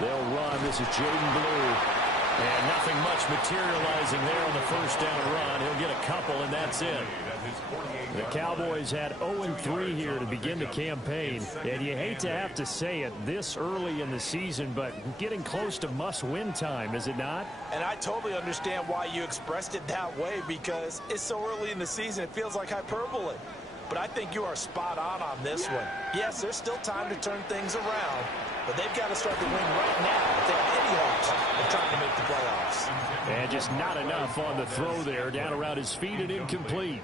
They'll run. This is Jaden Blue. And nothing much materializing there on the first down run. He'll get a couple, and that's it. The Cowboys had 0-3 here to begin the campaign. And you hate to have to say it this early in the season, but getting close to must-win time, is it not? And I totally understand why you expressed it that way, because it's so early in the season, it feels like hyperbole. But I think you are spot on this one. Yes, there's still time to turn things around, but they've got to start to win right now if they have any hopes of trying to make the playoffs. And just not enough on the throw there, down around his feet and incomplete.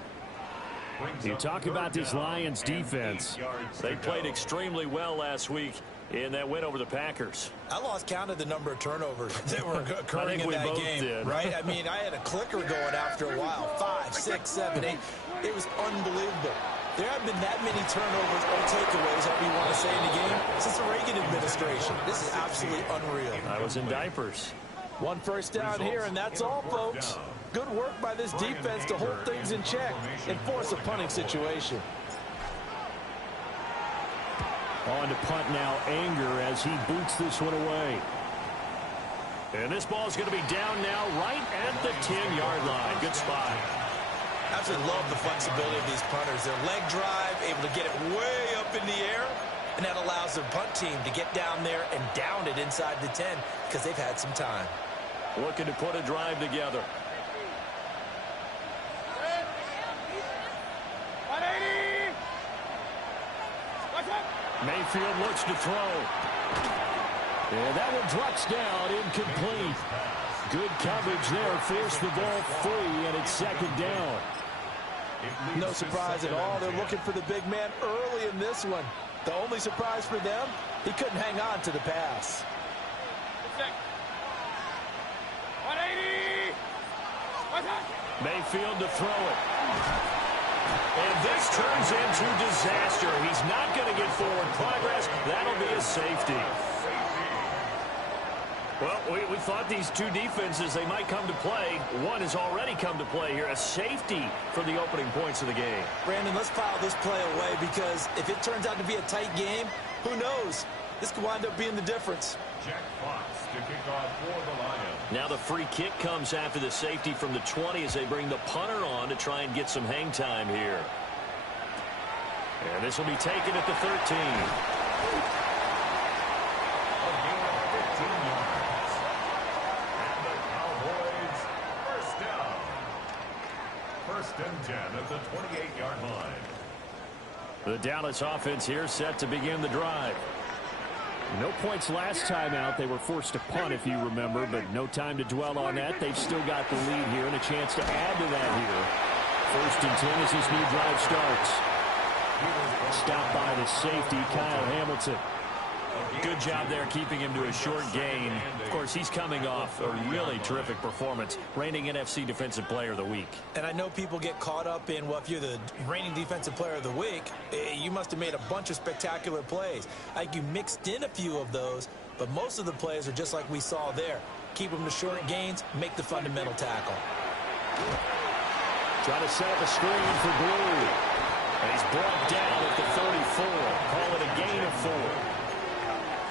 You talk about this Lions defense. They played extremely well last week in that win over the Packers. I lost count of the number of turnovers that were occurring in that game, right? I mean, I had a clicker going after a while. 5, 6, 7, 8. It was unbelievable. There haven't been that many turnovers or takeaways, however you want to say, in the game since the Reagan administration. This is absolutely unreal. I was in diapers. One first down here, and that's all, folks. Good work by this defense to hold things in check and force a punting situation. On to punt now, Anger, as he boots this one away. And this ball's going to be down now right at the 10-yard line. Good spot. Absolutely love the flexibility of these punters. Their leg drive, able to get it way up in the air, and that allows their punt team to get down there and down it inside the 10 because they've had some time. Looking to put a drive together. Mayfield looks to throw. And that one drops down, incomplete. Good coverage there, forced the ball free, and it's second down. No surprise at all. They're looking for the big man early in this one. The only surprise for them, he couldn't hang on to the pass. 180. Mayfield to throw it. And this turns into disaster. He's not going to get forward progress. That'll be a safety. Well, we thought these two defenses, they might come to play. One has already come to play here. A safety for the opening points of the game. Brandon, let's file this play away because if it turns out to be a tight game, who knows? This could wind up being the difference. Jack Fox to kick off for the Lions. Now the free kick comes after the safety from the 20 as they bring the punter on to try and get some hang time here. And this will be taken at the 13. First and 10 at the 28-yard line. The Dallas offense here set to begin the drive. No points last time out. They were forced to punt, if you remember, but no time to dwell on that. They've still got the lead here and a chance to add to that here. First and 10 as this new drive starts. Stopped by the safety, Kyle Hamilton. Good job there keeping him to a short gain. Of course, he's coming off a really terrific performance. Reigning NFC Defensive Player of the Week. And I know people get caught up in, well, if you're the reigning Defensive Player of the Week, you must have made a bunch of spectacular plays. Like you mixed in a few of those, but most of the plays are just like we saw there. Keep them to short gains, make the fundamental tackle. Try to set up a screen for Blue. And he's brought down at the 34. Call it a gain of 4.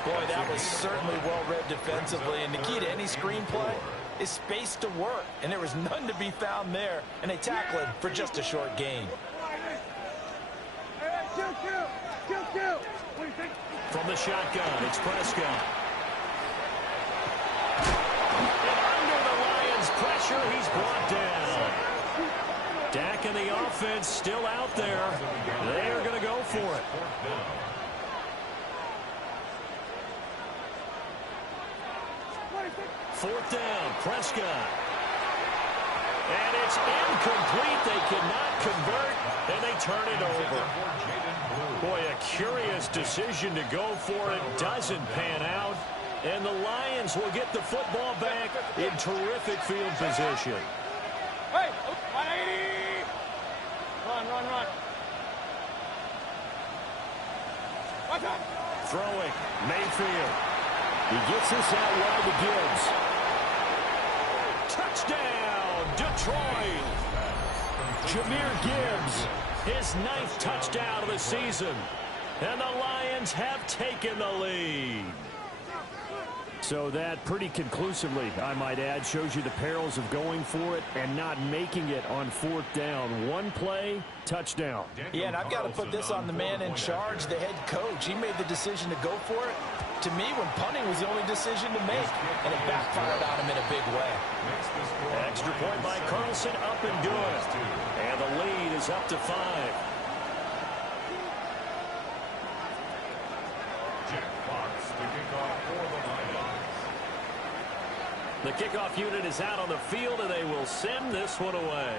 Boy, that was certainly well-read defensively, and the key to any screenplay is space to work, and there was none to be found there, and they tackle it for just a short gain. From the shotgun, it's Prescott. And under the Lions' pressure, he's brought down. Dak and the offense still out there. They are going to go for it. Fourth down, Prescott. And it's incomplete. They cannot convert, and they turn it over. Boy, a curious decision to go for it. Doesn't pan out. And the Lions will get the football back in terrific field position. Hey, 180. Run. Watch out. Throwing, Mayfield. He gets this out wide to Gibbs. Touchdown, Detroit. Jahmyr Gibbs, his 9th touchdown of the season. And the Lions have taken the lead. So that pretty conclusively, I might add, shows you the perils of going for it and not making it on fourth down. One play, touchdown. Yeah, and I've got to put this on the man in charge, the head coach. He made the decision to go for it. To me, when punting was the only decision to make, and it backfired on him in a big way. Extra point by Carlson, up and good. And the lead is up to 5. The kickoff unit is out on the field, and they will send this one away.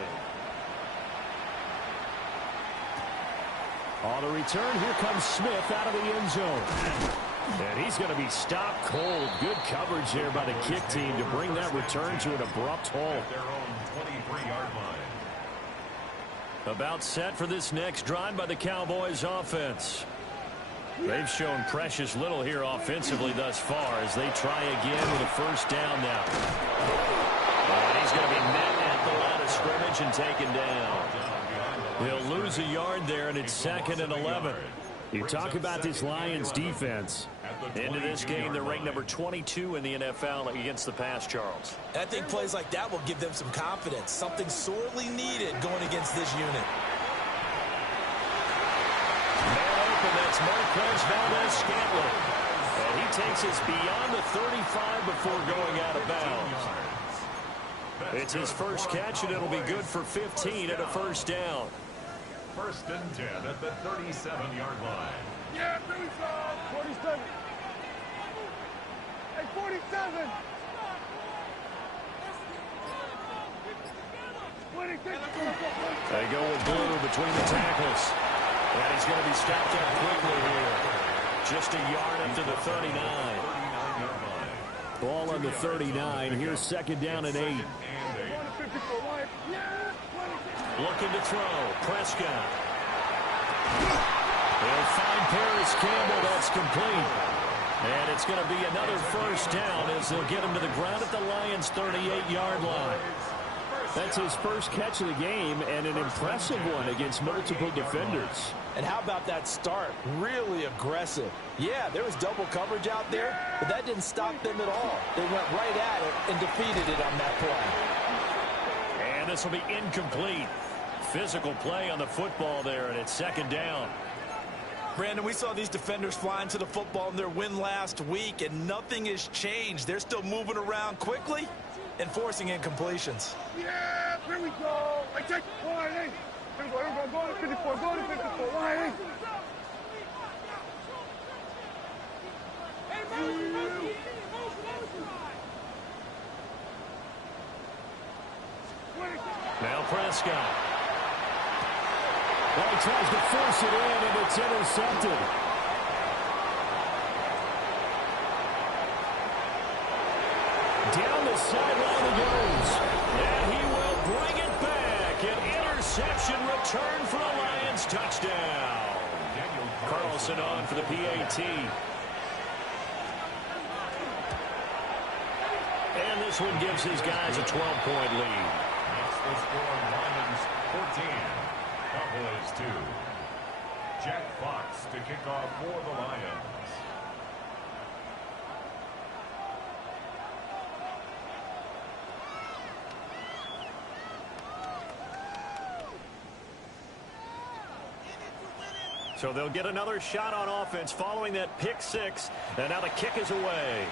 On the return, here comes Smith out of the end zone. And he's going to be stopped cold. Good coverage there by the kick team to bring that return to an abrupt halt. About set for this next drive by the Cowboys offense. They've shown precious little here offensively thus far as they try again with a first down now. And he's going to be met at the line of scrimmage and taken down. He'll lose a yard there, and it's 2nd and 11. You talk about this Lions defense. Into this game, they're ranked number 22 in the NFL against the pass, Charles. And I think plays like that will give them some confidence, something sorely needed going against this unit. That's Marquez Valdez-Scantling. And he takes us beyond the 35 before going out of bounds. It's his first catch, and it'll be good for 15 at a first down. 1st and 10 at the 37-yard line. Yeah, 47. Hey, 47. 26. They go with blue between the tackles. And he's going to be stopped up quickly here. Just a yard up to the 39. Ball on the 39. Here's 2nd down and 8. Looking to throw. Prescott. They'll find Paris Campbell. That's complete. And it's going to be another first down as they'll get him to the ground at the Lions' 38-yard line. That's his first catch of the game, and an impressive one against multiple defenders. And how about that start? Really aggressive. Yeah, there was double coverage out there, but that didn't stop them at all. They went right at it and defeated it on that play. And this will be incomplete. Physical play on the football there, and it's 2nd down. Brandon, we saw these defenders flying to the football in their win last week, and nothing has changed. They're still moving around quickly and forcing incompletions. Yeah, here we go. I take the line. Here we go. Go to 54. Go to 54. Line. Now Prescott. Well, he tries to force it in, and it's intercepted. Down the sideline he goes. And he will bring it back. An interception return for a Lions touchdown. Carlson on for the PAT. And this one gives his guys a 12-point lead. That's the score, Lions 14, Cowboys 2. Jack Fox to kick off for the Lions. So they'll get another shot on offense following that pick six. And now the kick is away.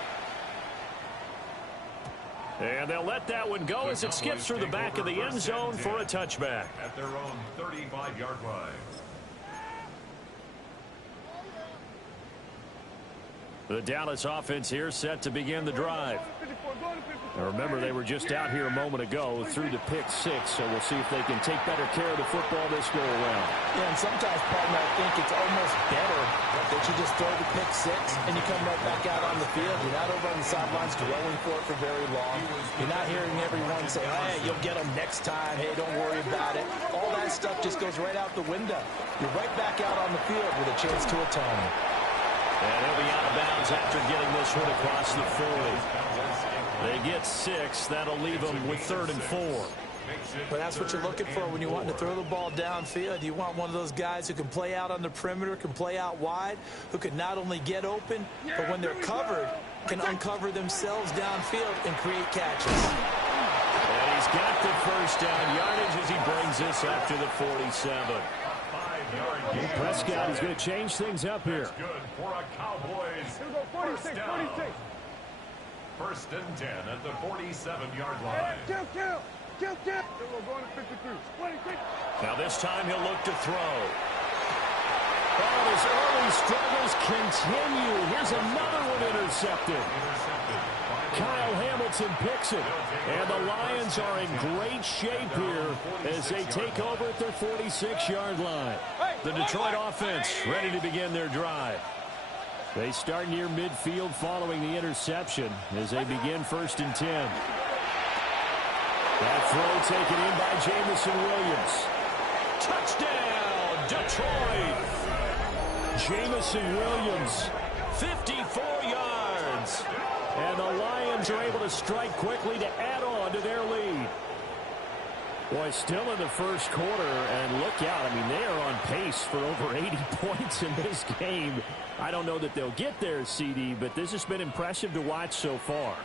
And they'll let that one go as it skips through the back of the end zone for a touchback. At their own 35-yard line. The Dallas offense here set to begin the drive. Now remember, they were just out here a moment ago through the pick six, so we'll see if they can take better care of the football this go around. Yeah, and sometimes, partner, I think it's almost better that you just throw the pick six and you come right back out on the field. You're not over on the sidelines dwelling for it for very long. You're not hearing everyone say, hey, you'll get them next time. Hey, don't worry about it. All that stuff just goes right out the window. You're right back out on the field with a chance to atone. And he'll be out of bounds after getting this one across the 40. They get 6. That'll leave them with 3rd and 4. But that's what you're looking for when you want to throw the ball downfield. You want one of those guys who can play out on the perimeter, can play out wide, who can not only get open, but when they're covered, can uncover themselves downfield and create catches. And he's got the first down yardage as he brings this up to the 47. Prescott is going to change things up here. Good for a Cowboys. 46, 46. First and 10 at the 47-yard line. Kill. Going to 53. 26. Now this time he'll look to throw. Oh, his early struggles continue. Here's another one intercepted. Kyle Hamilton picks it. And the Lions are in great shape here as they take over at their 46-yard line. The Detroit offense ready to begin their drive. They start near midfield following the interception as they begin first and 10. That throw taken in by Jamison Williams. Touchdown, Detroit! Jamison Williams, 54 yards. And the Lions are able to strike quickly to add on to their lead. Boy, still in the first quarter, and look out. I mean, they are on pace for over 80 points in this game. I don't know that they'll get there, CD, but this has been impressive to watch so far.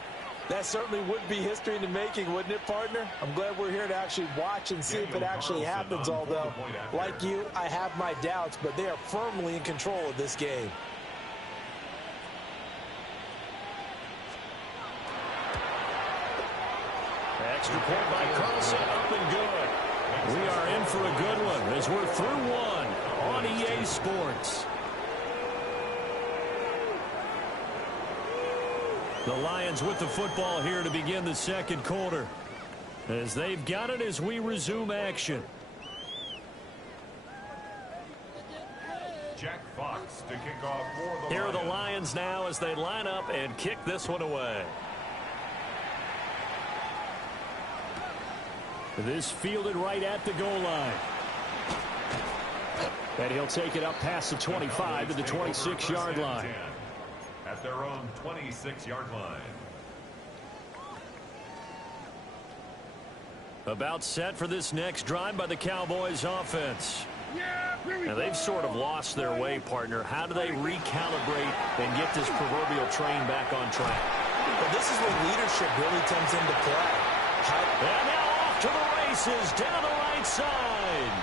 That certainly would be history in the making, wouldn't it, partner? I'm glad we're here to actually watch and see if it actually happens, although, like you, I have my doubts, but they are firmly in control of this game. Extra point by Carlson, up and good. We are in for a good one as we're through one on EA Sports. The Lions with the football here to begin the second quarter as they've got it as we resume action. Jack Fox to kick off for the Here are the Lions. Lions now as they line up and kick this one away. This fielded right at the goal line. And he'll take it up past the 25 to the 26-yard line. At their own 26-yard line. About set for this next drive by the Cowboys offense. Now they've sort of lost their way, partner. How do they recalibrate and get this proverbial train back on track? Well, this is where leadership really comes into play. And now off to the races down the right side.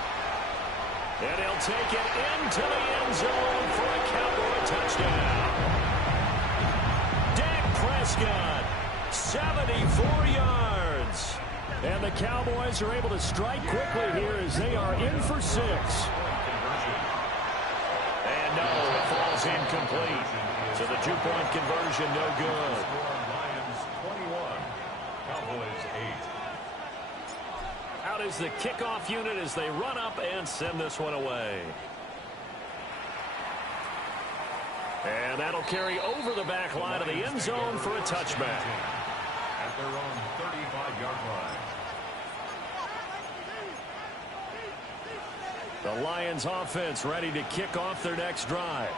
And he'll take it into the end zone for a Cowboy touchdown. Prescott, 74 yards. And the Cowboys are able to strike quickly here as they are in for 6. And no, it falls incomplete. So the two-point conversion no good. Lions 21, Cowboys 8. Out is the kickoff unit as they run up and send this one away. And that'll carry over the back line of the end zone for a touchback. At their own 35-yard line. The Lions offense ready to kick off their next drive.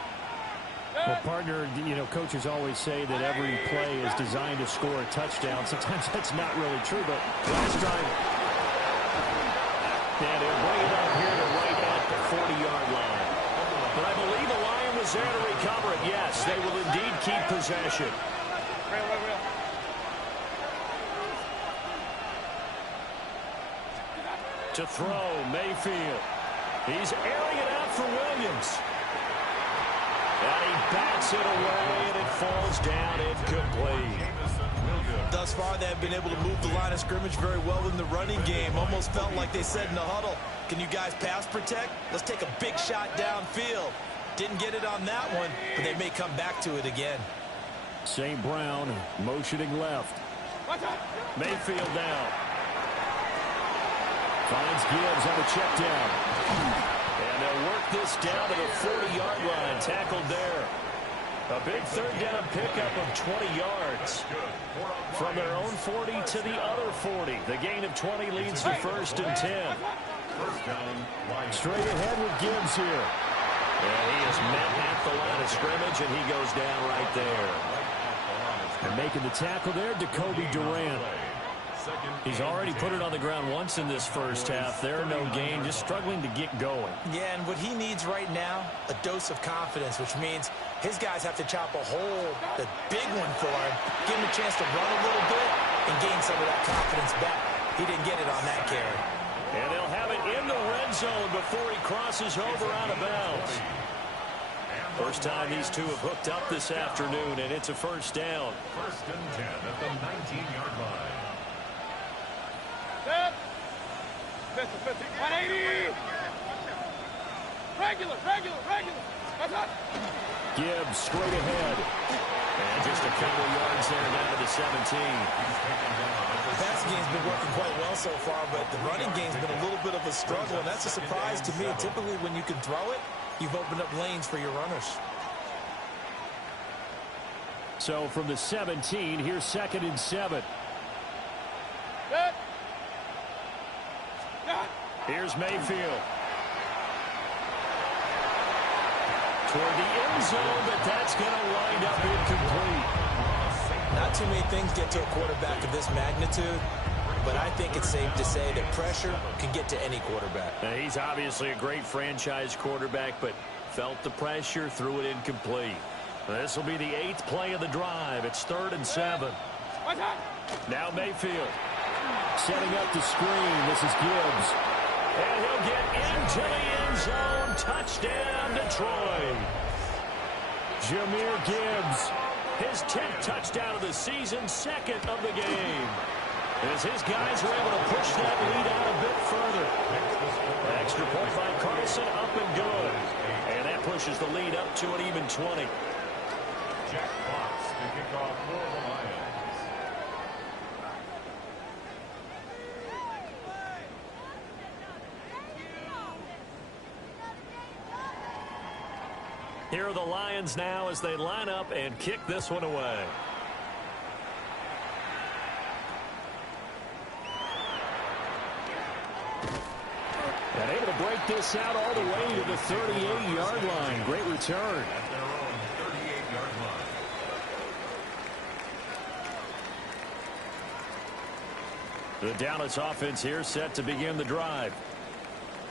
Well, partner, you know, coaches always say that every play is designed to score a touchdown. Sometimes that's not really true, but last time. And they'll bring it up here to right at the 40-yard line. But I believe the Lion was there to recover it. Yes, they will indeed keep possession. To throw, Mayfield. He's airing it out for Williams. And he bats it away, and it falls down incomplete. Thus far, they have been able to move the line of scrimmage very well in the running game. Almost felt like they said in the huddle, can you guys pass protect? Let's take a big shot downfield. Didn't get it on that one, but they may come back to it again. St. Brown motioning left. Mayfield down. Finds Gibbs on the check down. And they'll work this down to the 40-yard line. Tackled there. A big third down pickup of 20 yards. From their own 40 to the other 40. The gain of 20 leads to first and 10. Straight ahead with Gibbs here. And he is met at the line of scrimmage, and he goes down right there. And making the tackle there, Jacoby Durant. He's already put it on the ground once in this first half. There, no gain, just struggling to get going. Yeah, and what he needs right now, a dose of confidence, which means his guys have to chop a hole, the big one for him, give him a chance to run a little bit and gain some of that confidence back. He didn't get it on that carry. And they'll have it in the red zone before he crosses over out of bounds. First time these two have hooked up this afternoon, and it's a first down. First and 10 at the 19-yard line. Set. 180. Regular. That's up. Gibbs straight ahead. And just a couple yards there down to the 17. The passing game's been working quite well so far, but the running game's been a little bit of a struggle, and that's a surprise to me. Typically, when you can throw it, you've opened up lanes for your runners. So from the 17, here's 2nd and 7. Set. Here's Mayfield. Toward the end zone, but that's going to wind up incomplete. Not too many things get to a quarterback of this magnitude, but I think it's safe to say that pressure can get to any quarterback. Now, he's obviously a great franchise quarterback, but felt the pressure, threw it incomplete. This will be the 8th play of the drive. It's 3rd and 7. Now Mayfield setting up the screen. This is Gibbs. And he'll get into the end zone. Touchdown, Detroit. Jahmyr Gibbs, his 10th touchdown of the season, 2nd of the game. As his guys were able to push that lead out a bit further. Extra point by Carlson, up and good. And that pushes the lead up to an even 20. Jack Fox to kick off for the Lions. Here are the Lions now as they line up and kick this one away. And able to break this out all the way to the 38-yard line. Great return. At their own 38-yard line. The Dallas offense here set to begin the drive.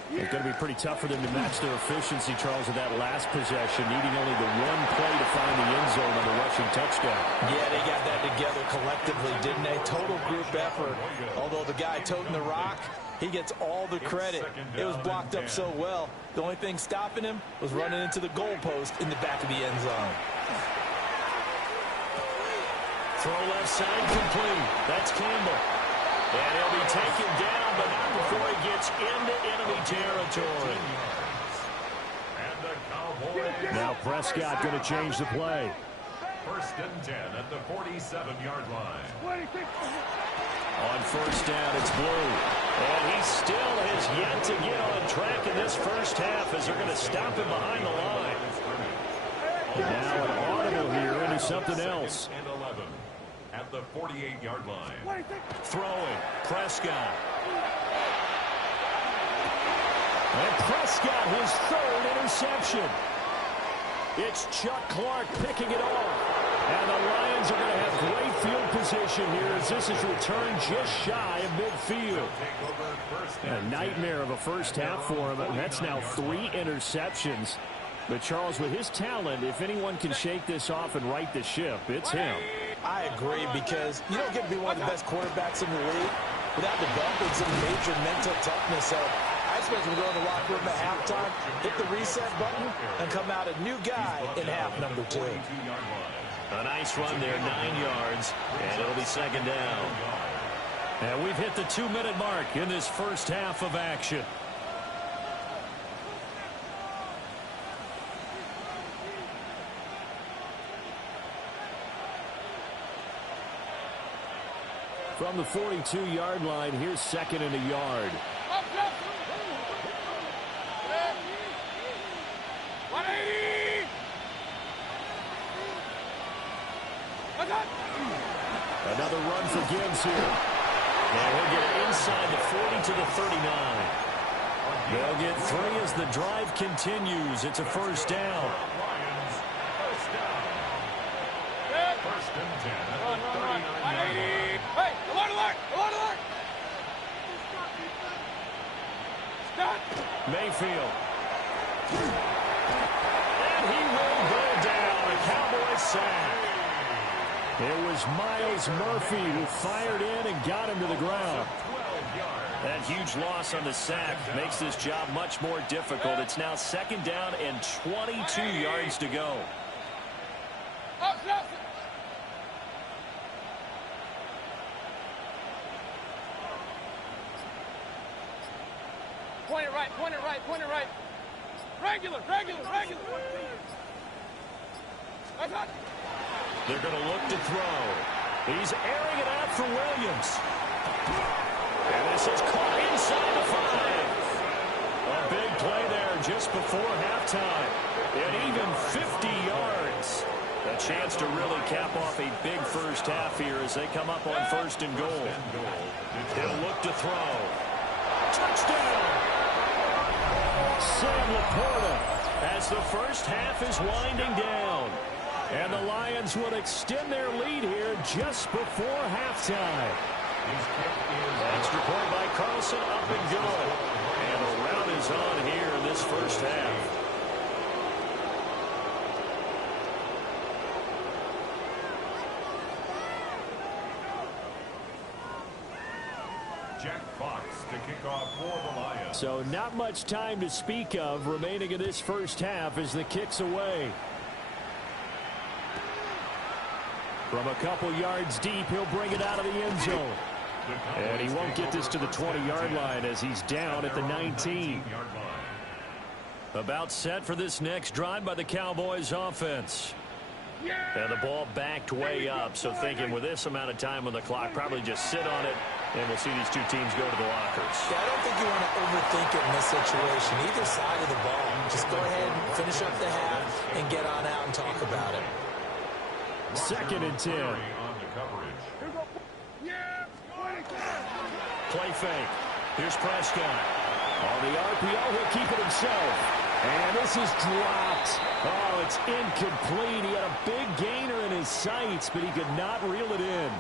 It's going to be pretty tough for them to match their efficiency, Charles, with that last possession, needing only the one play to find the end zone on the rushing touchdown. Yeah, they got that together collectively, didn't they? Total group effort. Although the guy toting the rock, he gets all the credit. It was blocked up so well. The only thing stopping him was running into the goalpost in the back of the end zone. Throw left side complete. That's Campbell. And he'll be taken down, but not before he gets into enemy territory. And the Cowboys. Now Prescott going to change the play. First and 10 at the 47-yard line. On first down, it's Blue. And he still has yet to get on track in this first half as they're going to stop him behind the line. Now an audible here into something else. And 11 at the 48-yard line. Throwing, Prescott. And Prescott, his 3rd interception. It's Chuck Clark picking it off. And the Lions are going to have great field position here as this is returned just shy of midfield. A nightmare of a first half for him. That's now 3 interceptions. But Charles, with his talent, if anyone can shake this off and right the ship, it's him. I agree, because you don't get to be one of the best quarterbacks in the league without developing some major mental toughness. So I expect him to go in the locker room at halftime, hit the reset button, and come out a new guy in half number 2. A nice run there, 9 yards, and it'll be 2nd down. And we've hit the 2-minute mark in this first half of action. From the 42-yard line, here's 2nd and a yard. Another run for Gibbs here. And he'll get it inside the 40 to the 39. They'll get 3 as the drive continues. It's a first down. Lions, first down. First and 10 at the 39-yard line. Hey, alert, alert, alert, alert. the sack. It was Miles Murphy who fired in and got him to the ground. That huge loss on the sack makes this job much more difficult. It's now 2nd down and 22 yards to go. Point it right, point it right, point it right. Regular, regular, regular. They're going to look to throw. He's airing it out for Williams. And this is caught inside the 5. A big play there just before halftime. And even 50 yards. A chance to really cap off a big first half here as they come up on 1st and goal. He'll look to throw. Touchdown! Sam Laporta as the first half is winding down. And the Lions will extend their lead here just before halftime. Extra point by Carlson, up and good. And the rout is on here in this first half. Jack Fox to kick off for the Lions. So not much time to speak of remaining in this first half as the kick's away. From a couple yards deep, he'll bring it out of the end zone. And he won't get this to the 20-yard line as he's down at the 19. About set for this next drive by the Cowboys offense. And the ball backed way up, so thinking with this amount of time on the clock, probably just sit on it, and we'll see these two teams go to the lockers. Yeah, I don't think you want to overthink it in this situation. Either side of the ball. Just go ahead and finish up the half and get on out and talk about it. 2nd and 10. Play fake. Here's Prescott. On the RPO, he'll keep it himself. And this is dropped. Oh, it's incomplete. He had a big gainer in his sights, but he could not reel it in.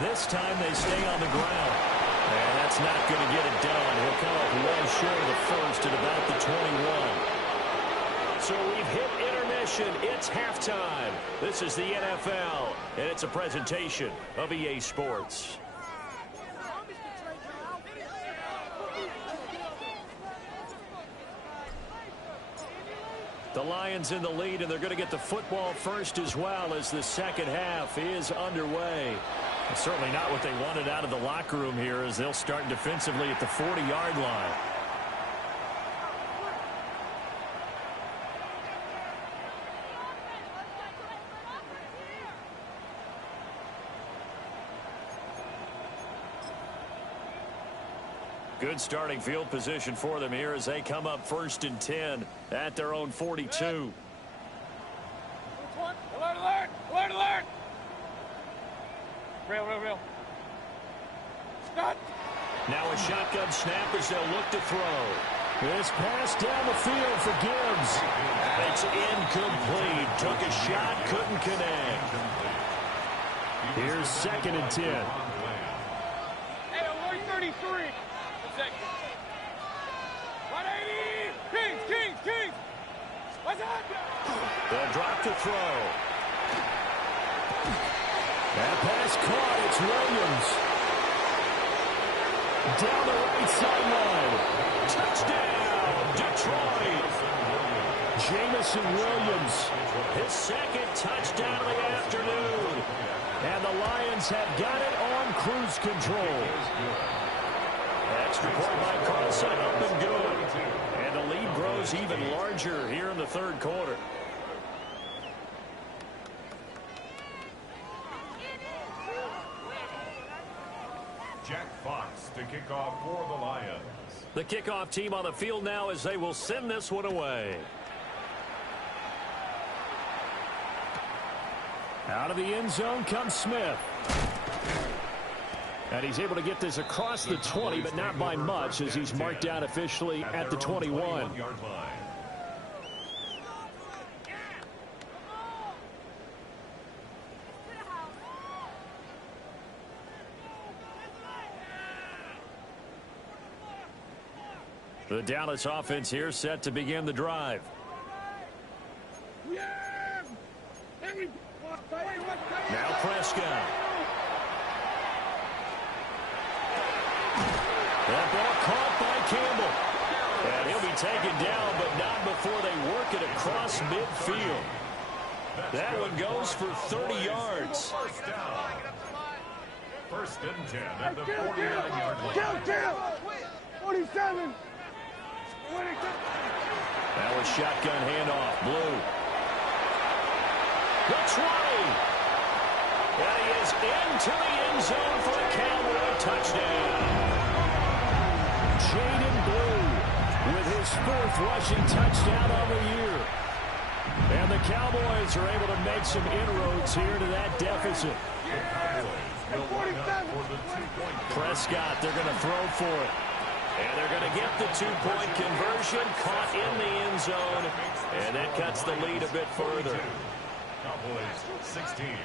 This time they stay on the ground. And that's not going to get it done. He'll come up well short of the first at about the 21. So we've hit intermission. It's halftime. This is the NFL, and it's a presentation of EA Sports. The Lions in the lead, and they're going to get the football first as well as the second half is underway. It's certainly not what they wanted out of the locker room here as they'll start defensively at the 40-yard line. Good starting field position for them here as they come up 1st and 10 at their own 42. Alert, alert! Alert, alert! Real. Stop! Now a shotgun snap as they'll look to throw. This pass down the field for Gibbs. It's incomplete. Took a shot, couldn't connect. Here's 2nd and 10. Hey, alert 33. 180! Kings! What's up? They'll drop to throw. That pass caught. It's Williams. Down the right sideline. Touchdown, Detroit. Jamison Williams. His 2nd touchdown of the afternoon. And the Lions have got it on cruise control. Extra point by Carlson, up and good. And the lead grows even larger here in the 3rd quarter. Jack Fox to kick off for the Lions. The kickoff team on the field now as they will send this one away. Out of the end zone comes Smith. And he's able to get this across the 20, but not by much as he's marked down officially at the 21. The Dallas offense here set to begin the drive. Now Prescott. That ball caught by Campbell. And he'll be taken down, but not before they work it across midfield. That one goes for 30 yards. First and 10 at the 49-yard line. Kill! 47! That was shotgun handoff. Blue. The 20. And he is into the end zone for a Cowboy touchdown. Jaden Blue with his 4th rushing touchdown on the year. And the Cowboys are able to make some inroads here to that deficit. Prescott, they're going to throw for it. And they're going to get the 2-point conversion, caught in the end zone, and that cuts the lead a bit further. Cowboys 16.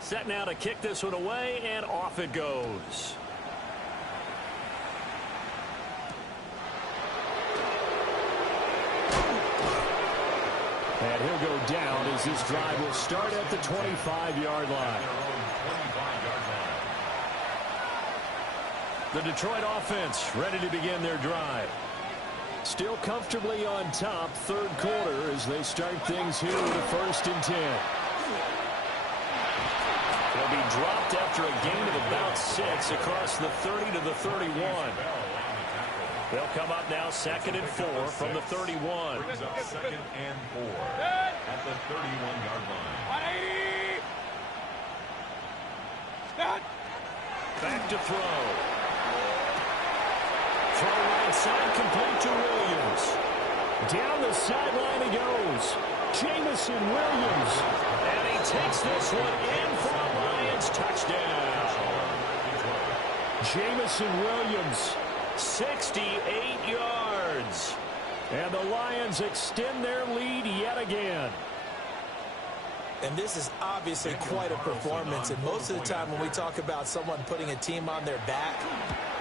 Set now to kick this one away, and off it goes. And he'll go down as this drive will start at the 25-yard line. The Detroit offense ready to begin their drive. Still comfortably on top, 3rd quarter as they start things here with a 1st and 10. They'll be dropped after a gain of about 6 across the 30 to the 31. They'll come up now 2nd and 4 from the 31. Brings up 2nd and 4 at the 31-yard line. 180! Back to throw. Throw right side, complete to Williams. Down the sideline he goes. Jamison Williams. And he takes this one in for a Lions touchdown. Jamison Williams, 68 yards. And the Lions extend their lead yet again. And this is obviously quite a performance. And most of the time when we talk about someone putting a team on their back,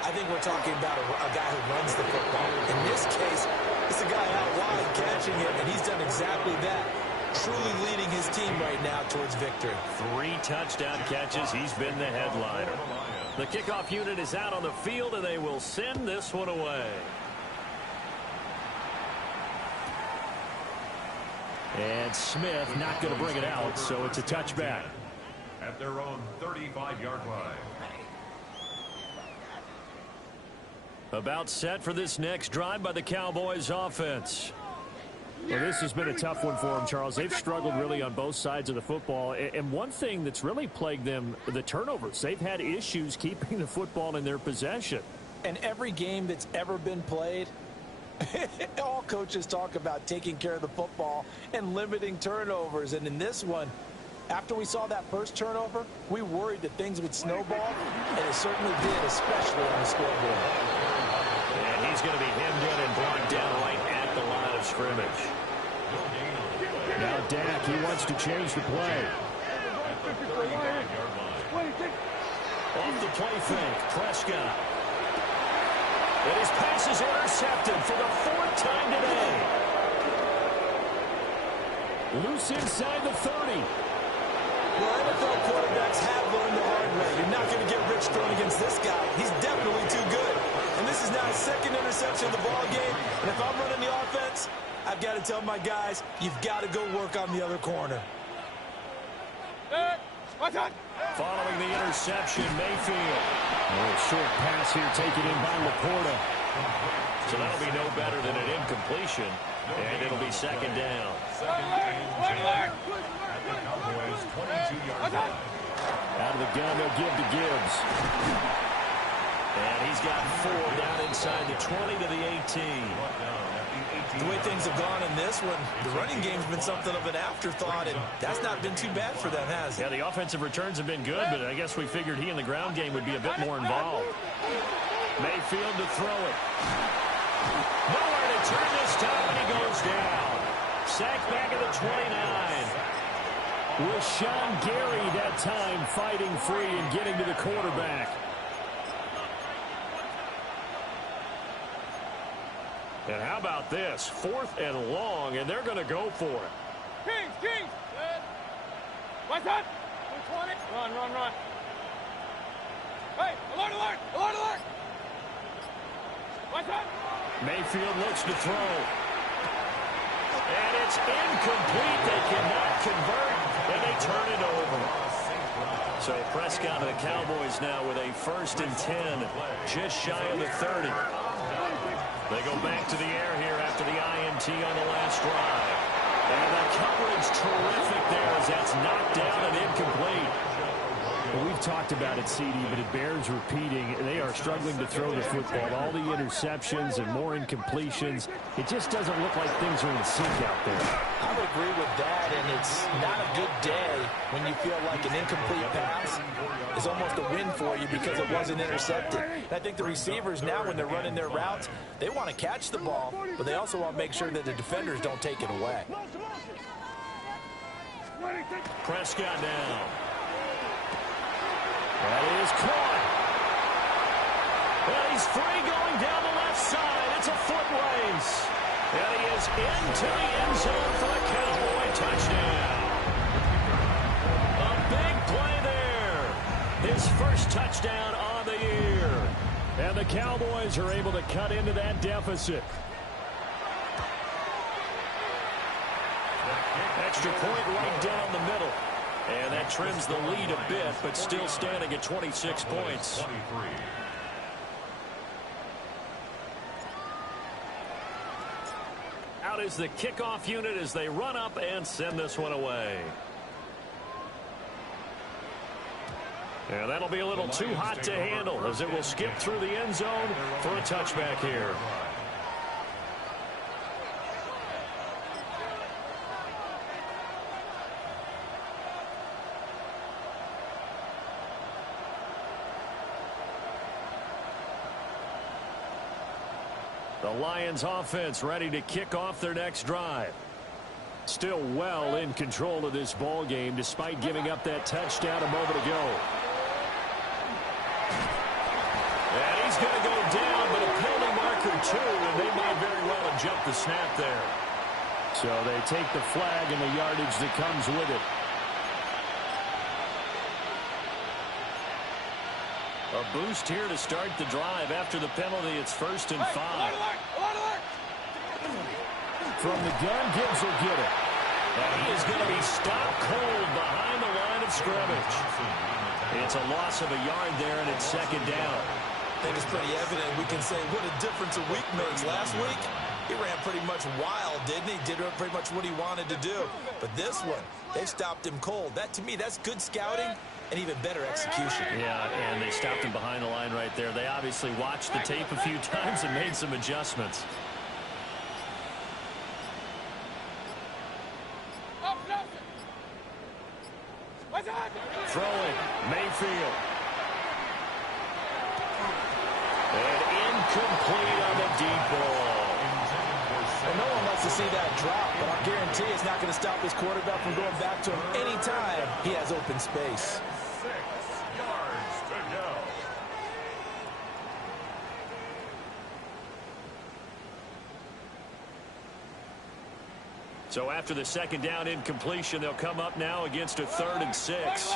I think we're talking about a guy who runs the football. In this case, it's a guy out wide catching it, and he's done exactly that. Truly leading his team right now towards victory. 3 touchdown catches. He's been the headliner. The kickoff unit is out on the field, and they will send this one away. And Smith not going to bring it out, so it's a touchback. At their own 35-yard line. About set for this next drive by the Cowboys offense. Well, this has been a tough one for them, Charles. They've struggled really on both sides of the football. And one thing that's really plagued them, the turnovers. They've had issues keeping the football in their possession. And every game that's ever been played, all coaches talk about taking care of the football and limiting turnovers. And in this one, after we saw that first turnover, we worried that things would snowball, and it certainly did, especially on the scoreboard. And he's going to be hemmed in and brought down right at the line of scrimmage. Now Dak, he wants to change the play. Off the play fake, Prescott. And his pass is intercepted for the 4th time today. Loose inside the 30. Well, NFL quarterbacks have learned the hard way. You're not going to get rich throwing against this guy. He's definitely too good. And this is now his 2nd interception of the ball game. And if I'm running the offense, I've got to tell my guys, you've got to go work on the other corner. Following the interception, Mayfield. A short pass here taken in by Laporta. So that'll be no better than an incompletion. And it'll be 2nd down. Cowboys 22-yard line. Out of the gun, they'll give to Gibbs. And he's got 4 down inside the 20 to the 18. The way things have gone in this one, the running game's been something of an afterthought, and that's not been too bad for them, has it? Yeah, the offensive returns have been good, but I guess we figured he in the ground game would be a bit more involved. Mayfield to throw it. Nowhere to turn this time, and he goes down. Sacked back at the 29. With Sean Gary that time fighting free and getting to the quarterback. And how about this? 4th and long, and they're going to go for it. Kings, Kings. Good. What's that? 220. Run, run, run. Hey, alert, alert, alert, alert. What's that? Mayfield looks to throw. And it's incomplete. They cannot convert, and they turn it over. So Prescott of the Cowboys now with a 1st and 10, just shy of the 30. They go back to the air here after the INT on the last drive. And the coverage terrific there as that's knocked down and incomplete. Well, we've talked about it, CD, but it bears repeating. They are struggling to throw the football. All the interceptions and more incompletions. It just doesn't look like things are in sync out there. I would agree with that, and it's not a good day when you feel like an incomplete pass is almost a win for you because it wasn't intercepted. And I think the receivers now, when they're running their routes, they want to catch the ball, but they also want to make sure that the defenders don't take it away. Prescott down. That is caught. Well, he's free going down the left side. It's a foot race. And he is into the end zone for a Cowboy touchdown. A big play there. His first touchdown on the year. And the Cowboys are able to cut into that deficit. Extra point right down the middle. And that trims the lead a bit, but still standing at 26 points. Out is the kickoff unit as they run up and send this one away. And that'll be a little too hot to handle as it will skip through the end zone for a touchback here. The Lions offense ready to kick off their next drive. Still well in control of this ball game despite giving up that touchdown a moment ago. And he's going to go down, but a penalty marker too, and they might very well have jumped the snap there. So they take the flag and the yardage that comes with it. A boost here to start the drive. After the penalty, it's 1st and 5. From the gun, Gibbs will get it. And he is going to be stopped cold behind the line of scrimmage. It's a loss of a yard there, and it's 2nd down. I think it's pretty evident. We can say what a difference a week makes. Last week, he ran pretty much wild, didn't he? Did pretty much what he wanted to do. But this one, they stopped him cold. That, to me, that's good scouting and even better execution. Yeah, and they stopped him behind the line right there. They obviously watched the tape a few times and made some adjustments. Throwing, Mayfield. And incomplete on the deep ball. And no one wants to see that drop, but I guarantee it's not going to stop his quarterback from going back to him anytime he has open space. 6 yards to go. So after the 2nd down incompletion, they'll come up now against a 3rd and 6.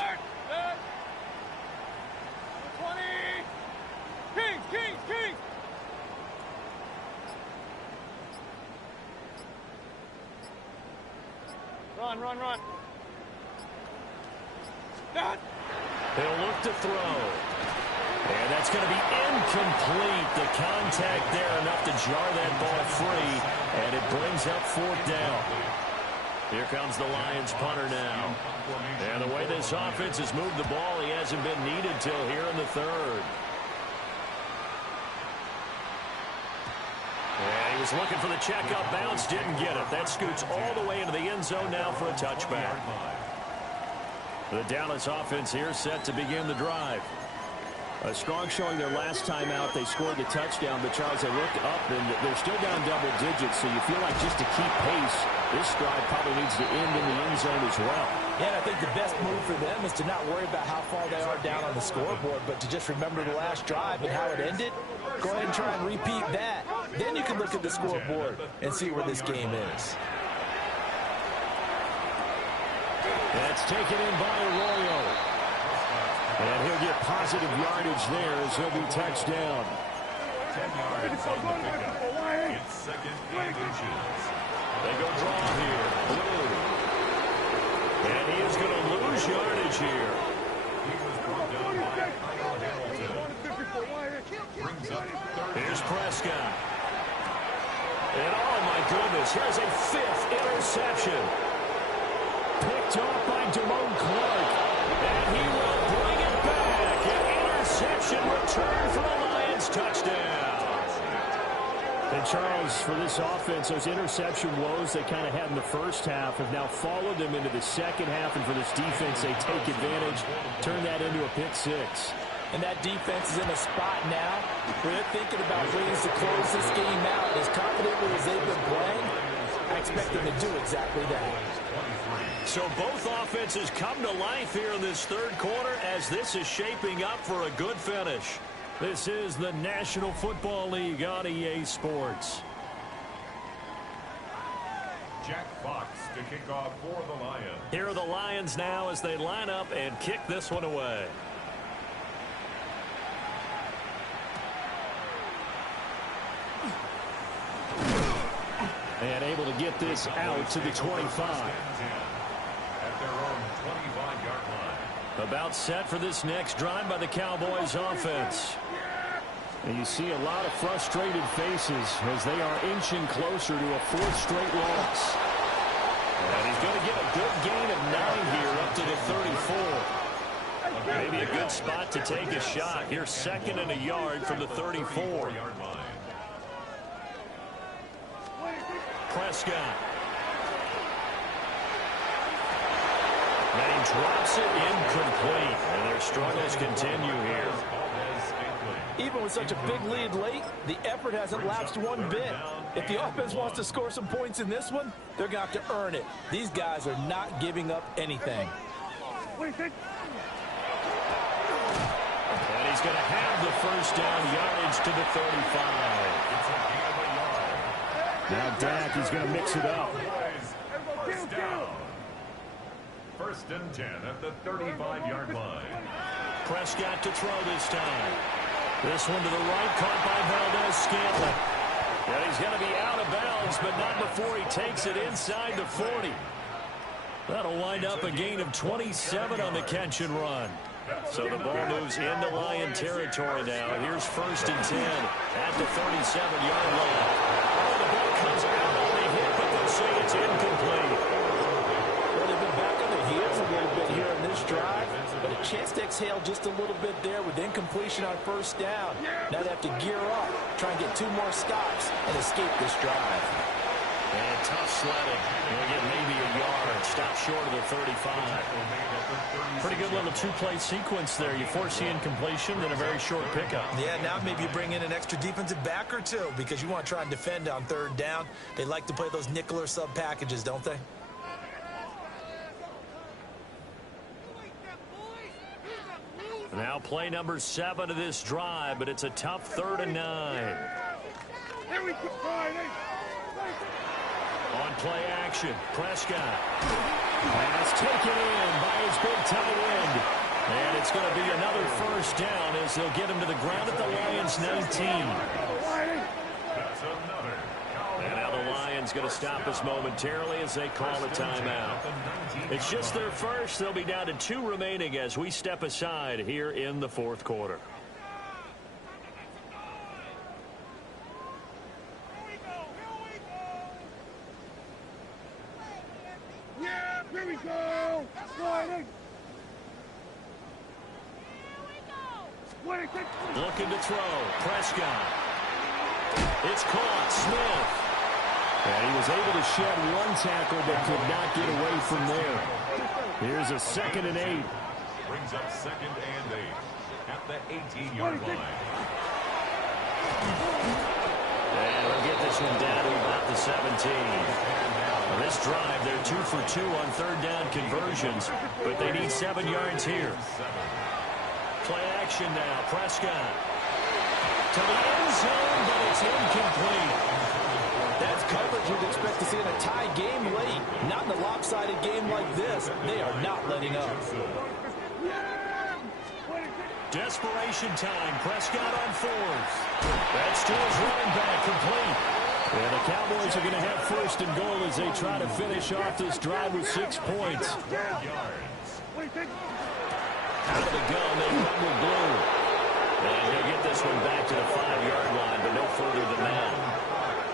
Kings. Run. He'll look to throw. And that's going to be incomplete. The contact there enough to jar that ball free. And it brings up 4th down. Here comes the Lions punter now. And the way this offense has moved the ball, he hasn't been needed till here in the 3rd. And he was looking for the checkup bounce, didn't get it. That scoots all the way into the end zone now for a touchback. The Dallas offense here set to begin the drive. A strong showing their last time out. They scored the touchdown, but Charles, they look up, and they're still down double digits, so you feel like just to keep pace, this drive probably needs to end in the end zone as well. Yeah, and I think the best move for them is to not worry about how far they are down on the scoreboard, but to just remember the last drive and how it ended. Go ahead and try and repeat that. Then you can look at the scoreboard and see where this game is. That's taken in by Arroyo. And he'll get positive yardage there as he'll be touchdown. 10 yards on the pickup. It's second and inches. They go draw here. Blue. And he is going to lose yardage here. He was brought down by Kyle Hamilton. Brings up third. Here's Prescott. And oh my goodness, here's a fifth interception. Picked off by Damone Clark. And he will bring it back. An interception return for the Lions. Touchdown. And Charles, for this offense, those interception woes they kind of had in the first half have now followed them into the second half. And for this defense, they take advantage, turn that into a pick six. And that defense is in a spot now where they're thinking about ways to close this game out. As confidently as they've been playing, I expect them to do exactly that. So both offenses come to life here in this third quarter as this is shaping up for a good finish. This is the National Football League on EA Sports. Jack Fox to kick off for the Lions. Here are the Lions now as they line up and kick this one away. And able to get this out to the 25. At their own 25-yard line. About set for this next drive by the Cowboys offense. And you see a lot of frustrated faces as they are inching closer to a fourth straight loss. And he's going to get a good gain of 9 here up to the 34. Maybe a good spot to take a shot. Here's second and a yard from the 34. Prescott. And he drops it incomplete. And their struggles continue here. Even with such a big lead late, the effort hasn't lapsed one bit. If the offense wants to score some points in this one, they're going to have to earn it. These guys are not giving up anything. And he's going to have the first down yardage to the 35. Now Dak, he's going to mix it up. First down. First and 10 at the 35-yard line. Prescott to throw this time. This one to the right, caught by Valdez-Scantling. And he's going to be out of bounds, but not before he takes it inside the 40. That'll wind up a gain of 27 on the catch and run. So the ball moves into Lion territory now. Here's first and 10 at the 37-yard line. Oh, the ball comes out on the hit, but they'll say it's incomplete. Well, they've been back on their heels a little bit here in this drive, but a chance to exhale just a little bit there with incompletion on first down. Now they have to gear up, try and get 2 more stops, and escape this drive. And tough sledding. They'll get maybe a yard. Stop short of the 35. Pretty good little 2-play sequence there. You force the incompletion, then a very short pickup. Yeah, now maybe you bring in an extra defensive back or 2 because you want to try and defend on third down. They like to play those nickel or sub packages, don't they? Now play number 7 of this drive, but it's a tough 3rd and 9. On play action, Prescott. Pass taken in by his big tight end. And it's going to be another first down as they'll get him to the ground at the Lions' 19. That's another. And now the Lions going to stop us momentarily as they call a timeout. It's just their first. They'll be down to 2 remaining as we step aside here in the 4th quarter. Here we go! Sliding! Looking to throw. Prescott. It's caught. Smith. And he was able to shed 1 tackle but could not get away from there. Here's a 2nd and 8. Brings up 2nd and 8. at the 18-yard line. And we'll get this one down to about the 17. On this drive, they're 2 for 2 on third down conversions, but they need 7 yards here. Play action now. Prescott to the end zone, but it's incomplete. That's coverage you'd expect to see in a tie game late. Not in a lopsided game like this. They are not letting up. Desperation time. Prescott on 4th. That's to his running back, complete. And the Cowboys are going to have 1st and goal as they try to finish off this drive with 6 points. Out of the gun, they run with blue. And he'll get this one back to the 5-yard line, but no further than that.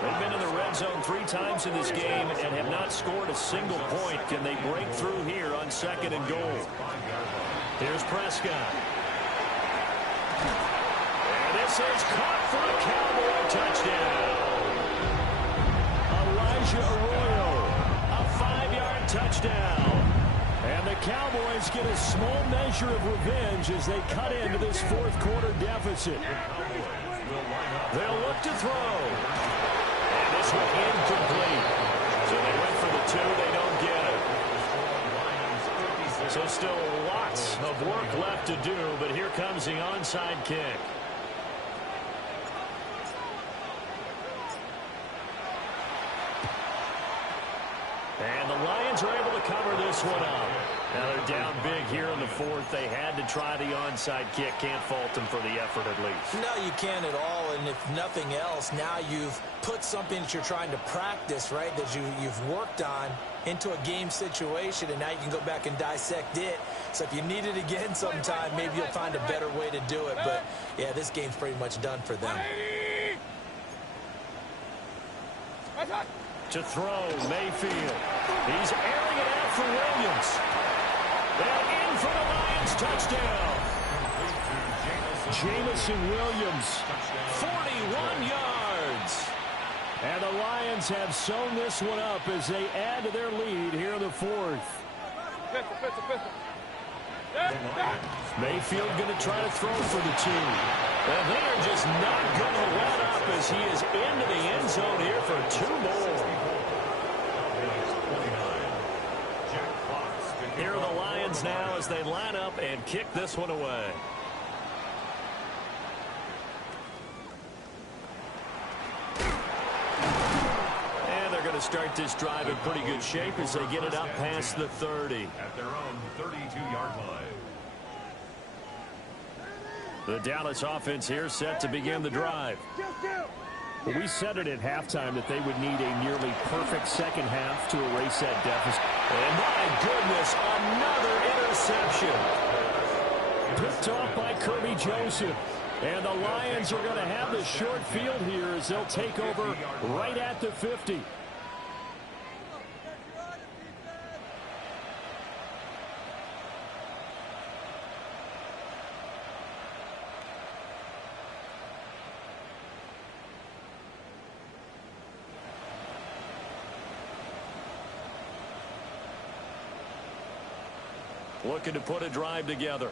They've been in the red zone 3 times in this game and have not scored a single point. Can they break through here on 2nd and goal? Here's Prescott. And this is caught for a Cowboy touchdown. Elijah Arroyo, a 5-yard touchdown. And the Cowboys get a small measure of revenge as they cut into this 4th quarter deficit. They'll look to throw. And this one incomplete. So they went for the 2, they don't get it. So still lots of work left to do, but here comes the onside kick. And the Lions are able to cover this one up. Now they're down big here in the 4th. They had to try the onside kick. Can't fault them for the effort at least. No, you can't at all. And if nothing else, now you've put something that you're trying to practice, right, that you've worked on into a game situation, and now you can go back and dissect it. So if you need it again sometime, maybe you'll find a better way to do it. But, yeah, this game's pretty much done for them. To throw, Mayfield. He's airing it out for Williams. They're in for the Lions touchdown. Jamison Williams, 41 yards. And the Lions have sewn this one up as they add to their lead here in the 4th. Mayfield going to try to throw for the 2. And they are just not going to let up as he is into the end zone here for 2 more. Here are the Lions now as they line up and kick this one away. And they're going to start this drive in pretty good shape as they get it up past the 30. At their own 32-yard line. The Dallas offense here set to begin the drive. Well, we said it at halftime that they would need a nearly perfect second half to erase that deficit. And my goodness, another interception. Picked off by Kirby Joseph. And the Lions are going to have the short field here as they'll take over right at the 50. Looking to put a drive together.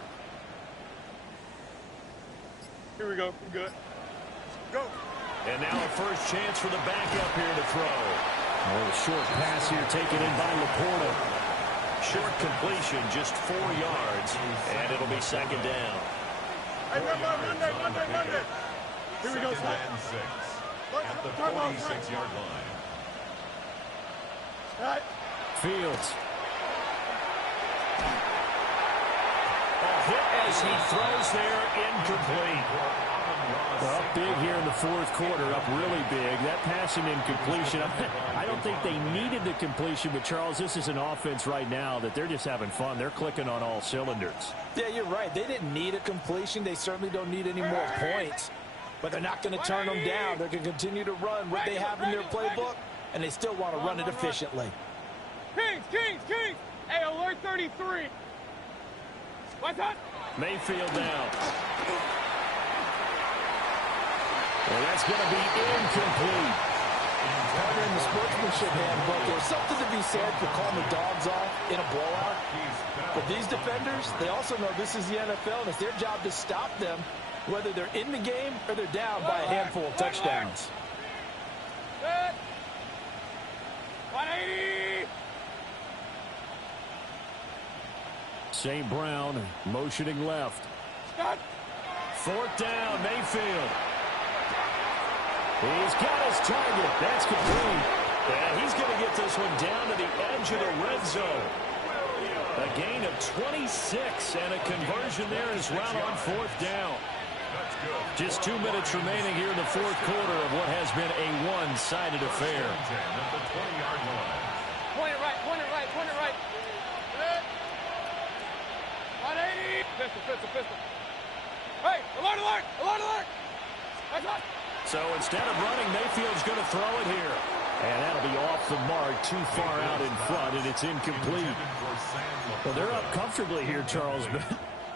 Here we go. Good. Go. And now a first chance for the backup here to throw. Oh, a short pass here taken in by Laporta. Short completion, just 4 yards, and it'll be 2nd down. Hey, Monday. Here we go, Scott. At the 46-yard line. All right. Fields. Hit as he throws there, incomplete. Up big here in the 4th quarter, up really big. That passing incompletion, I don't think they needed the completion, but Charles, this is an offense right now that they're just having fun. They're clicking on all cylinders. Yeah, you're right. They didn't need a completion. They certainly don't need any more points, but they're not going to turn them down. They're going to continue to run what they have in their playbook, and they still want to run it efficiently. Kings. Hey, alert 33. What's up? Mayfield down. And that's going to be incomplete. Partner, in the sportsmanship handbook, there's something to be said for calling the dogs off in a blowout. But these defenders, they also know this is the NFL, and it's their job to stop them, whether they're in the game or they're down by a handful of touchdowns. Good. 180. St. Brown motioning left. Stop. 4th down, Mayfield. He's got his target. That's complete. And he's going to get this one down to the edge of the red zone. A gain of 26 and a conversion there as well on 4th down. Just 2 minutes remaining here in the 4th quarter of what has been a one-sided affair. Point it right, point it right, point it right. Good. 180. Pistol, pistol, pistol. Hey, alert, alert, alert, alert. That's right. So instead of running, Mayfield's going to throw it here. And that'll be off the mark, too far out in front, and it's incomplete. Well, they're up comfortably here, Charles, but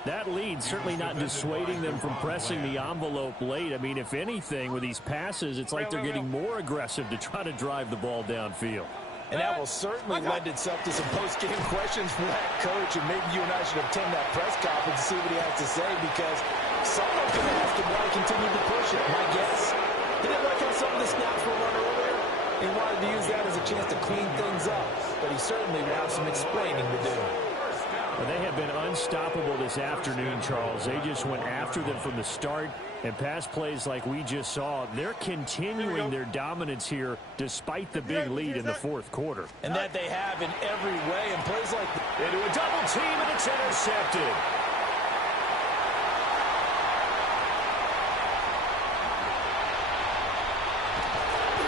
that lead certainly not dissuading them from pressing the envelope late. I mean, if anything, with these passes, it's like they're getting more aggressive to try to drive the ball downfield. And that will certainly lend itself to some post-game questions from that coach, and maybe you and I should attend that press conference and see what he has to say, because someone's going to ask him why he continued to push it. My guess, he didn't like how some of the snaps were run earlier. He wanted to use that as a chance to clean things up, but he certainly will have some explaining to do. Well, they have been unstoppable this afternoon, Charles. They just went after them from the start, and pass plays like we just saw, they're continuing their dominance here despite the big lead in the 4th quarter. And that they have in every way, and plays like into a double team, and it's intercepted.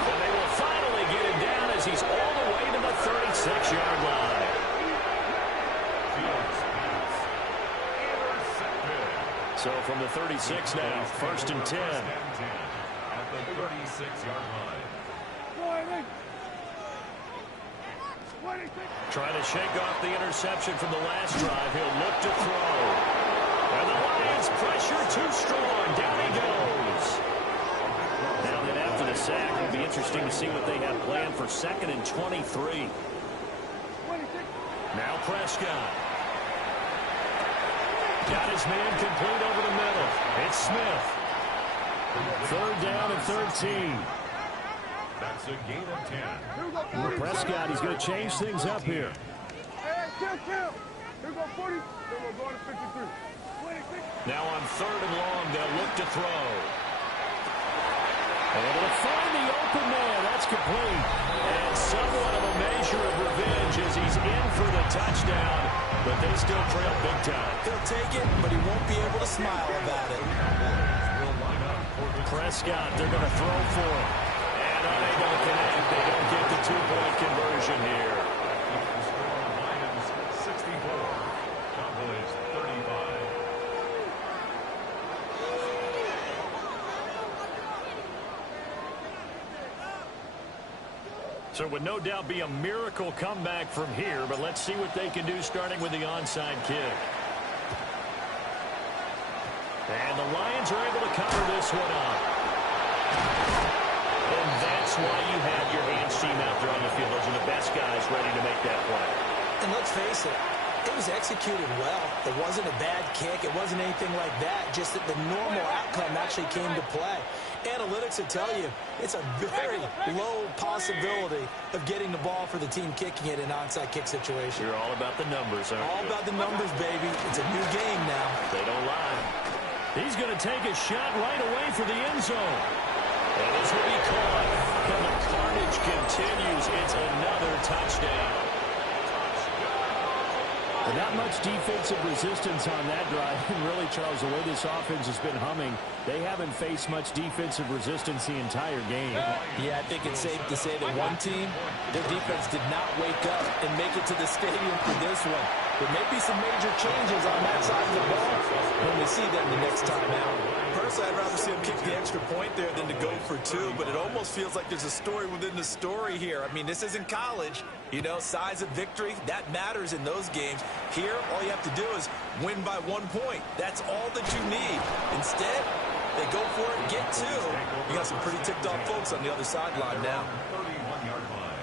And they will finally get him down as he's all the way to the 36-yard line. So from the 36 now, 1st and 10. At the 36-yard line. Trying to shake off the interception from the last drive. He'll look to throw. And the Lions pressure too strong. Down he goes. Now then after the sack, it'll be interesting to see what they have planned for 2nd and 23. Now Prescott. Got his man complete over the middle. It's Smith. 3rd down and 13. That's a gain of 10. And Prescott, he's going to change things up here. Hey, kill. Here go 40. Then we'll go to 53. 26. Now on 3rd and long, they'll look to throw. Able to find the open man. That's complete. And somewhat of a measure of revenge as he's in for the touchdown. But they still trail big time. he'll take it, but he won't be able to smile about it. Prescott, they're going to throw for him. And unable to connect. They don't get the 2-point conversion here. Lions 64. Cowboys 35. So it would no doubt be a miracle comeback from here, but let's see what they can do starting with the onside kick. And the Lions are able to cover this one up. And that's why you have your hands team out there on the field. Those are the best guys ready to make that play. And let's face it, it was executed well. It wasn't a bad kick. It wasn't anything like that. Just that the normal outcome actually came to play. Analytics will tell you it's a very low possibility of getting the ball for the team kicking it in an onside kick situation. You're all about the numbers, aren't you? All about the numbers, baby. It's a new game now. They don't lie. He's going to take a shot right away for the end zone. And this will be caught. And the carnage continues. It's another touchdown. And not much defensive resistance on that drive. And really, Charles, the way this offense has been humming, they haven't faced much defensive resistance the entire game. Yeah, I think it's safe to say that one team, their defense did not wake up and make it to the stadium for this one. There may be some major changes on that side of the ball when we see them the next time out. Personally, I'd rather see them kick the extra point there than to go for 2, but it almost feels like there's a story within the story here. I mean, this isn't college. You know, size of victory, that matters in those games. Here, all you have to do is win by 1 point. That's all that you need. Instead, they right, go for it. Get two. You got some pretty ticked off folks on the other sideline now. 31-yard line.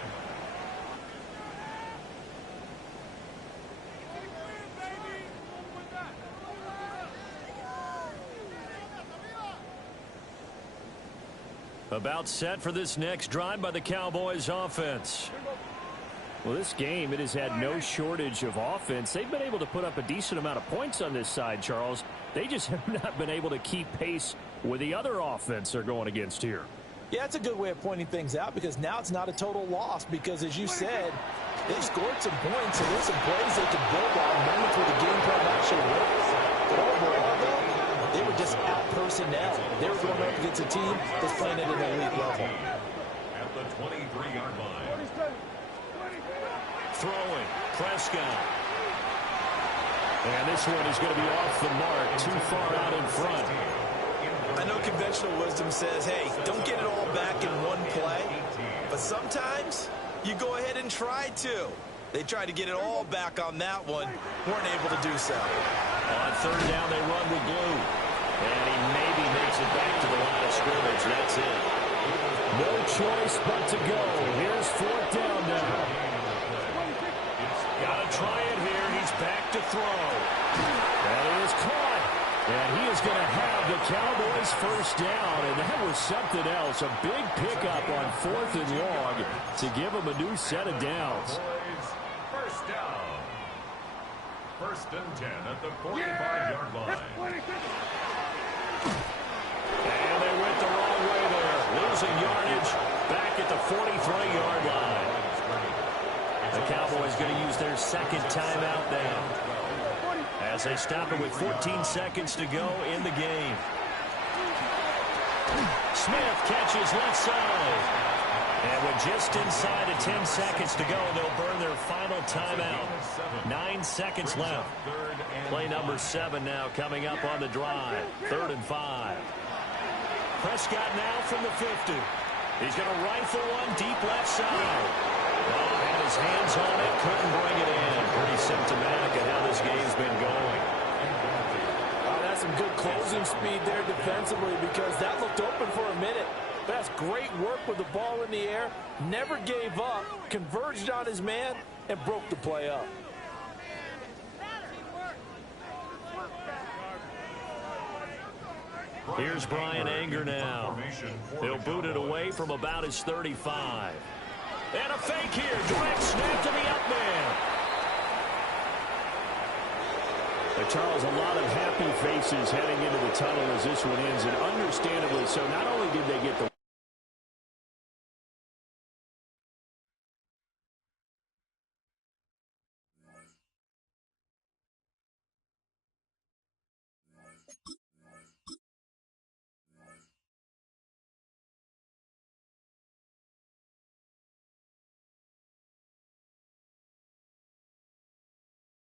About set for this next drive by the Cowboys offense. Well, this game, it has had no shortage of offense. They've been able to put up a decent amount of points on this side, Charles. They just have not been able to keep pace with the other offense they're going against here. Yeah, that's a good way of pointing things out because now it's not a total loss because, as you said, they've scored some points and there's some plays they can build on moments where the game plan actually works. But overall, though, they were just out personnel. They were going up against a team that's playing at an elite level. At the 23-yard line. Throwing, Prescott. And this one is going to be off the mark, too far out in front. I know conventional wisdom says, hey, don't get it all back in one play. But sometimes you go ahead and try to. They tried to get it all back on that one. Weren't able to do so. On third down, they run with Blue. And he maybe makes it back to the line of scrimmage. That's it. No choice but to go. Here's fourth down now. Got to try it here. He's back to throw. That is caught. And he is going to have the Cowboys first down. And that was something else. A big pickup on fourth and long to give them a new set of downs. First down. First and 10 at the 45-yard line. And they went the wrong way there. Losing yardage back at the 43-yard line. The Cowboys going to use their second timeout now as they stop it with 14 seconds to go in the game. Smith catches left side. And with just inside of 10 seconds to go, they'll burn their final timeout. 9 seconds left. Play number 7 now coming up on the drive. 3rd and 5. Prescott now from the 50. He's going to rifle one deep left side. Oh, had his hands on it, couldn't bring it in. Pretty symptomatic of how this game's been going. Oh, that's some good closing speed there defensively because that looked open for a minute. That's great work with the ball in the air. Never gave up, converged on his man, and broke the play up. Here's Brian Anger now. He'll boot it away from about his 35. And a fake here. Direct snap to the up man. But Charles, a lot of happy faces heading into the tunnel as this one ends. And understandably so, not only did they get the